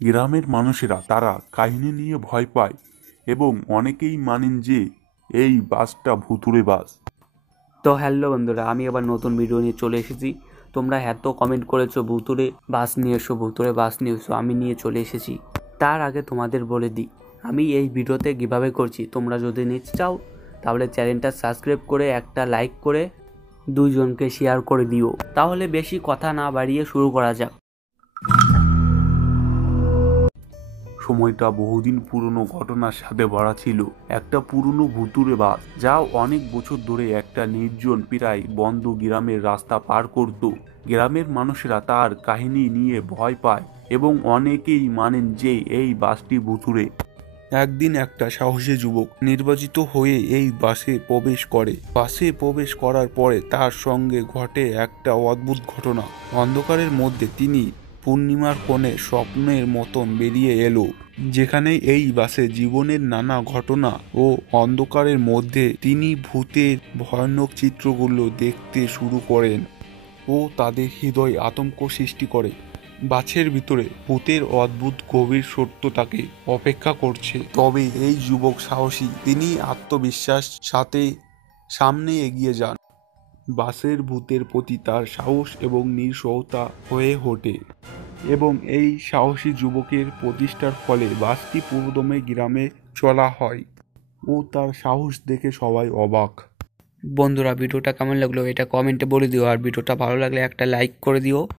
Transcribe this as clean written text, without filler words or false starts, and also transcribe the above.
গ্রামের মানুষেরা তারা কাহিনী নিয়ে ভয় পায় এবং অনেকেই মানেন যে এই বাসটা ভুতুড়ে বাস। তো হ্যালো বন্ধুরা, আমি আবার নতুন ভিডিও নিয়ে চলে এসেছি। তোমরা এত কমেন্ট করেছো ভুতুড়ে বাস নিয়ে এসো, ভুতুড়ে বাস নিয়ে এসো, আমি নিয়ে চলে এসেছি। তার আগে তোমাদের বলে দিই আমি এই ভিডিওতে কীভাবে করছি। তোমরা যদি নিতে চাও তাহলে চ্যানেলটা সাবস্ক্রাইব করে একটা লাইক করে দুইজনকে শেয়ার করে দিও। তাহলে বেশি কথা না বাড়িয়ে শুরু করা যাক। সময়টা বহুদিন পুরনো ঘটনার সাথে ভরা ছিল। একটা পুরনো ভুতুড়ে বাস যা অনেক বছর ধরে একটা নির্জন প্রায় বন্ধ গ্রামের রাস্তা পার করত। গ্রামের মানুষেরা তার কাহিনী নিয়ে ভয় পায় এবং অনেকেই মানেন যে এই বাসটি ভুতুড়ে। একদিন একটা সাহসী যুবক নির্বাচিত হয়ে এই বাসে প্রবেশ করে। বাসে প্রবেশ করার পরে তার সঙ্গে ঘটে একটা অদ্ভুত ঘটনা। অন্ধকারের মধ্যে তিনি পূর্ণিমার কোণে স্বপ্নের মতন বেরিয়ে এলো, যেখানে এই বাসে জীবনের নানা ঘটনা ও অন্ধকারের মধ্যে তিনি ভূতের ভয়ানক চিত্রগুলো দেখতে শুরু করেন ও তাদের হৃদয় আতঙ্ক সৃষ্টি করে। বাসের ভিতরে ভূতের অদ্ভুত গভীর সত্য তাকে অপেক্ষা করছে। তবে এই যুবক সাহসী, তিনি আত্মবিশ্বাস সাথে সামনে এগিয়ে যান। বাসের ভূতের প্রতি তার সাহস এবং নির্সহতা হয়ে ওঠে এবং এই সাহসী যুবকের প্রচেষ্টার ফলে বাসটি পুরোদমে গ্রামে চলা হয় ও তার সাহস দেখে সবাই অবাক। বন্ধুরা, ভিডিওটা কেমন লাগলো এটা কমেন্টে বলে দিও, আর ভিডিওটা ভালো লাগলে একটা লাইক করে দিও।